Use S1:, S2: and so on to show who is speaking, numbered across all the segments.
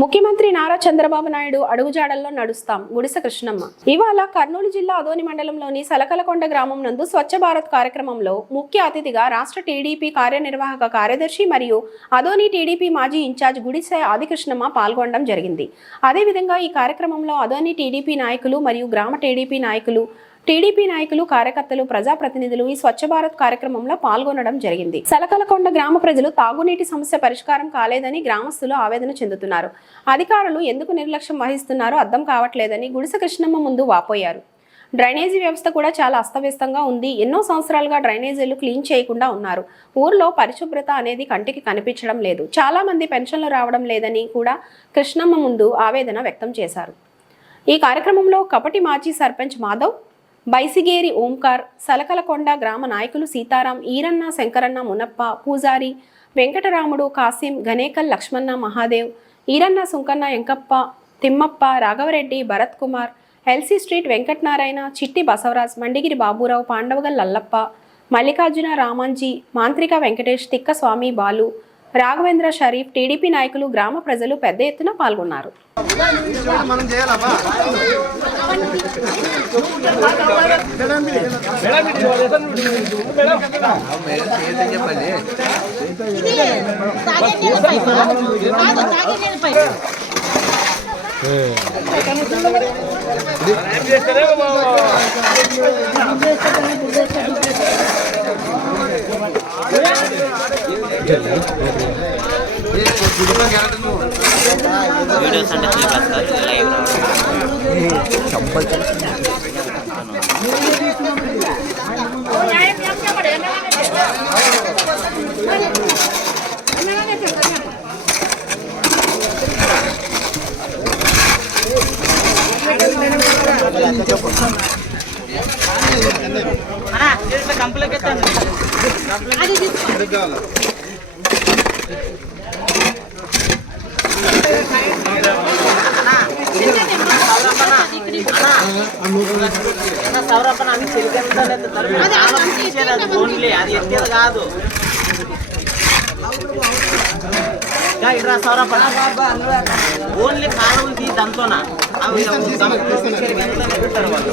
S1: ముఖ్యమంత్రి నారా చంద్రబాబు నాయుడు అడుగుజాడల్లో నడుస్తాం. గుడిసె కృష్ణమ్మ. ఇవాళ కర్నూలు జిల్లా అదోని మండలంలోని సలకలకొండ గ్రామం నందు స్వచ్ఛ భారత్ కార్యక్రమంలో ముఖ్య అతిథిగా రాష్ట్ర టీడీపీ కార్యనిర్వాహక కార్యదర్శి మరియు అదోని టీడీపీ మాజీ ఇన్ఛార్జ్ గుడిసె ఆదికృష్ణమ్మ పాల్గొనడం జరిగింది. అదేవిధంగా ఈ కార్యక్రమంలో అదోని టీడీపీ నాయకులు మరియు గ్రామ టీడీపీ నాయకులు టీడీపీ నాయకులు కార్యకర్తలు ప్రజాప్రతినిధులు ఈ స్వచ్ఛ భారత్ కార్యక్రమంలో పాల్గొనడం జరిగింది. సలకలకొండ గ్రామ ప్రజలు తాగునీటి సమస్య పరిష్కారం కాలేదని గ్రామస్తులు ఆవేదన చెందుతున్నారు. అధికారులు ఎందుకు నిర్లక్ష్యం వహిస్తున్నారో అర్థం కావట్లేదని గుడిసె కృష్ణమ్మ ముందు వాపోయారు. డ్రైనేజీ వ్యవస్థ కూడా చాలా అస్తవ్యస్తంగా ఉంది. ఎన్నో సంవత్సరాలుగా డ్రైనేజీలు క్లీన్ చేయకుండా ఉన్నారు. ఊర్లో పరిశుభ్రత అనేది కంటికి కనిపించడం లేదు. చాలా మంది పెన్షన్లు రావడం లేదని కూడా కృష్ణమ్మ ముందు ఆవేదన వ్యక్తం చేశారు. ఈ కార్యక్రమంలో కపటి మాజీ సర్పంచ్ మాధవ్ బైసిగేరి ఓంకార్ సలకలకొండ గ్రామ నాయకులు Sitaram Eeranna Shankaranna Munappa Pujari Venkataramudu Kasim Ganekal Lakshmana Mahadev Eeranna Sunkanna Enkappa Thimmappa Raghavareddy Bharath Kumar LC street Venkatanarayana Chitti Basavaraj Mandigiri Baburao Pandavagal Lallappa Mallikarjuna Ramanji Mantrika Venkatesh Thikkaswamy Balu Raghavendra Sharif TDP నాయకులు గ్రామ ప్రజలు పెద్ద ఎత్తున పాల్గొన్నారు
S2: మనం
S3: videos అంటే చూపిస్తారు live complete సౌరప్పన అన్ని చెరిగెంత ఓన్లీ అది ఎత్తేది కాదు ఓన్లీ కాలువలు తీ దంతోన? అవి పెట్టారు వాళ్ళు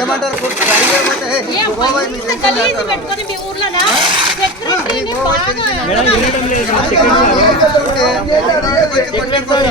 S2: ఏమంటారు
S4: గలీజ్ పెట్టుకొని మీ ఊర్లోనా
S2: మేడం